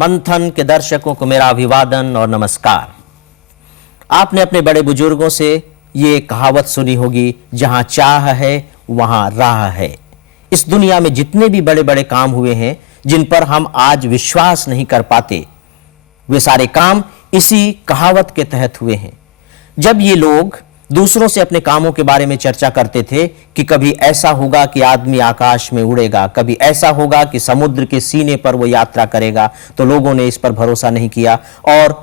मंथन के दर्शकों को मेरा अभिवादन और नमस्कार। आपने अपने बड़े बुजुर्गों से ये कहावत सुनी होगी, जहां चाह है वहां राह है। इस दुनिया में जितने भी बड़े बड़े काम हुए हैं जिन पर हम आज विश्वास नहीं कर पाते, वे सारे काम इसी कहावत के तहत हुए हैं। जब ये लोग दूसरों से अपने कामों के बारे में चर्चा करते थे कि कभी ऐसा होगा कि आदमी आकाश में उड़ेगा, कभी ऐसा होगा कि समुद्र के सीने पर वो यात्रा करेगा, तो लोगों ने इस पर भरोसा नहीं किया और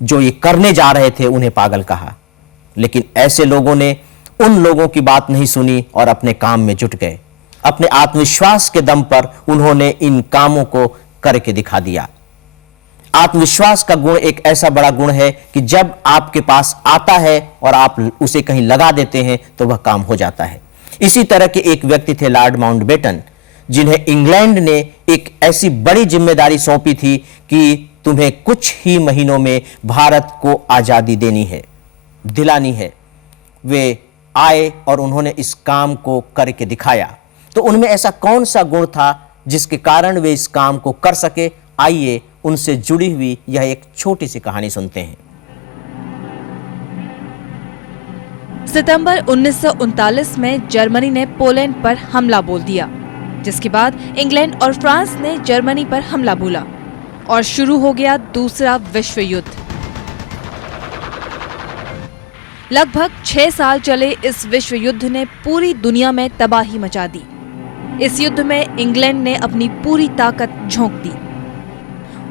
जो ये करने जा रहे थे उन्हें पागल कहा। लेकिन ऐसे लोगों ने उन लोगों की बात नहीं सुनी और अपने काम में जुट गए। अपने आत्मविश्वास के दम पर उन्होंने इन कामों को करके दिखा दिया। आत्मविश्वास का गुण एक ऐसा बड़ा गुण है कि जब आपके पास आता है और आप उसे कहीं लगा देते हैं तो वह काम हो जाता है। इसी तरह के एक व्यक्ति थे लॉर्ड माउंटबेटन, जिन्हें इंग्लैंड ने एक ऐसी बड़ी जिम्मेदारी सौंपी थी कि तुम्हें कुछ ही महीनों में भारत को आजादी दिलानी है। वे आए और उन्होंने इस काम को करके दिखाया। तो उनमें ऐसा कौन सा गुण था जिसके कारण वे इस काम को कर सके? आइए उनसे जुड़ी हुई यह एक छोटी सी कहानी सुनते हैं। सितंबर 1939 में जर्मनी ने पोलैंड पर हमला बोल दिया, जिसके बाद इंग्लैंड और फ्रांस ने जर्मनी पर हमला बोला और शुरू हो गया दूसरा विश्व युद्ध। लगभग 6 साल चले इस विश्व युद्ध ने पूरी दुनिया में तबाही मचा दी। इस युद्ध में इंग्लैंड ने अपनी पूरी ताकत झोंक दी।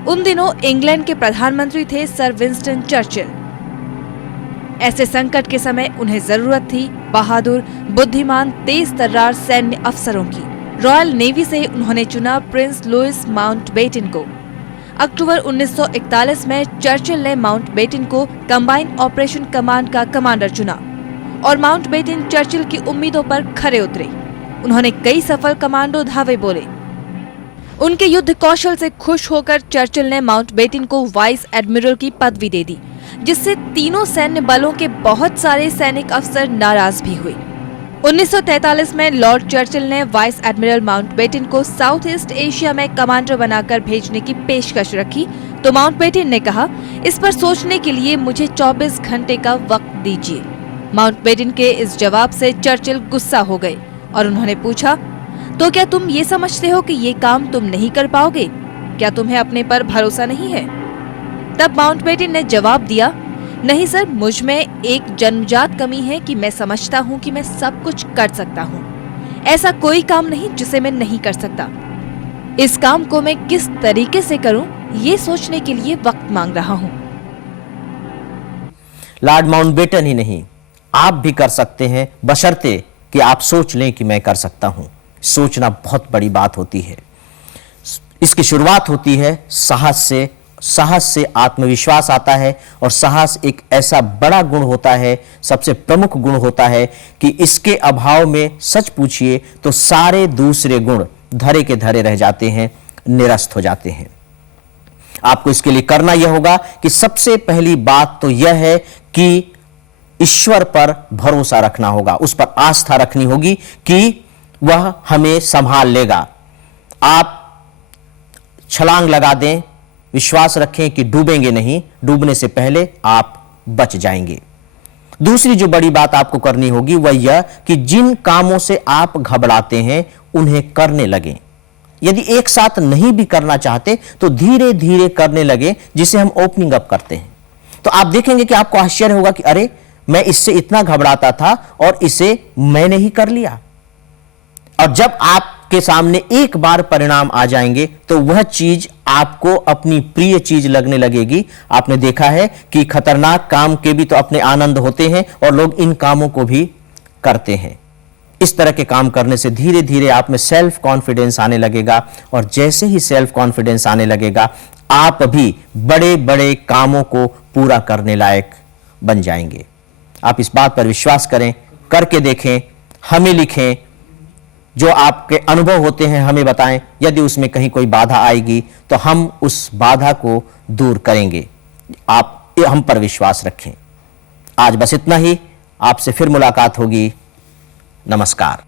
उन दिनों इंग्लैंड के प्रधानमंत्री थे सर विंस्टन चर्चिल। ऐसे संकट के समय उन्हें जरूरत थी बहादुर, बुद्धिमान, तेज तर्रार सैन्य अफसरों की। रॉयल नेवी से उन्होंने चुना प्रिंस लुइस माउंटबेटन को। अक्टूबर 1941 में चर्चिल ने माउंटबेटन को कंबाइंड ऑपरेशन कमांड का कमांडर चुना और माउंटबेटन चर्चिल की उम्मीदों पर खरे उतरे। उन्होंने कई सफल कमांडो धावे बोले। उनके युद्ध कौशल से खुश होकर चर्चिल ने माउंटबेटन को वाइस एडमिरल की पदवी दे दी, जिससे तीनों सैन्य बलों के बहुत सारे सैनिक अफसर नाराज भी हुए। 1943 में लॉर्ड चर्चिल ने वाइस एडमिरल माउंटबेटन को साउथ ईस्ट एशिया में कमांडर बनाकर भेजने की पेशकश रखी, तो माउंटबेटन ने कहा, इस पर सोचने के लिए मुझे 24 घंटे का वक्त दीजिए। माउंटबेटन के इस जवाब से चर्चिल गुस्सा हो गए और उन्होंने पूछा, तो क्या तुम ये समझते हो कि ये काम तुम नहीं कर पाओगे? क्या तुम्हें अपने पर भरोसा नहीं है? तब माउंटबेटन ने जवाब दिया, नहीं सर, मुझ में एक जन्मजात कमी है कि मैं समझता हूँ कि मैं सब कुछ कर सकता हूँ। ऐसा कोई काम नहीं जिसे मैं नहीं कर सकता। इस काम को मैं किस तरीके से करूँ, ये सोचने के लिए वक्त मांग रहा हूँ। लॉर्ड माउंटबेटन ही नहीं, आप भी कर सकते हैं, बशर्ते कि आप सोच लें कि मैं कर सकता हूं। सोचना बहुत बड़ी बात होती है। इसकी शुरुआत होती है साहस से। साहस से आत्मविश्वास आता है और साहस एक ऐसा बड़ा गुण होता है, सबसे प्रमुख गुण होता है कि इसके अभाव में सच पूछिए तो सारे दूसरे गुण धरे के धरे रह जाते हैं, निरस्त हो जाते हैं। आपको इसके लिए करना यह होगा कि सबसे पहली बात तो यह है कि ईश्वर पर भरोसा रखना होगा, उस पर आस्था रखनी होगी कि वह हमें संभाल लेगा। आप छलांग लगा दें, विश्वास रखें कि डूबेंगे नहीं, डूबने से पहले आप बच जाएंगे। दूसरी जो बड़ी बात आपको करनी होगी वह यह कि जिन कामों से आप घबराते हैं उन्हें करने लगें। यदि एक साथ नहीं भी करना चाहते तो धीरे धीरे करने लगे, जिसे हम ओपनिंग अप करते हैं। तो आप देखेंगे कि आपको आश्चर्य होगा कि अरे, मैं इससे इतना घबराता था और इसे मैंने ही कर लिया। और जब आपके सामने एक बार परिणाम आ जाएंगे तो वह चीज आपको अपनी प्रिय चीज लगने लगेगी। आपने देखा है कि खतरनाक काम के भी तो अपने आनंद होते हैं और लोग इन कामों को भी करते हैं। इस तरह के काम करने से धीरे धीरे आप में सेल्फ कॉन्फिडेंस आने लगेगा और जैसे ही सेल्फ कॉन्फिडेंस आने लगेगा आप भी बड़े बड़े कामों को पूरा करने लायक बन जाएंगे। आप इस बात पर विश्वास करें, करके देखें, हमें लिखें, जो आपके अनुभव होते हैं हमें बताएं। यदि उसमें कहीं कोई बाधा आएगी तो हम उस बाधा को दूर करेंगे। आप हम पर विश्वास रखें। आज बस इतना ही। आपसे फिर मुलाकात होगी। नमस्कार।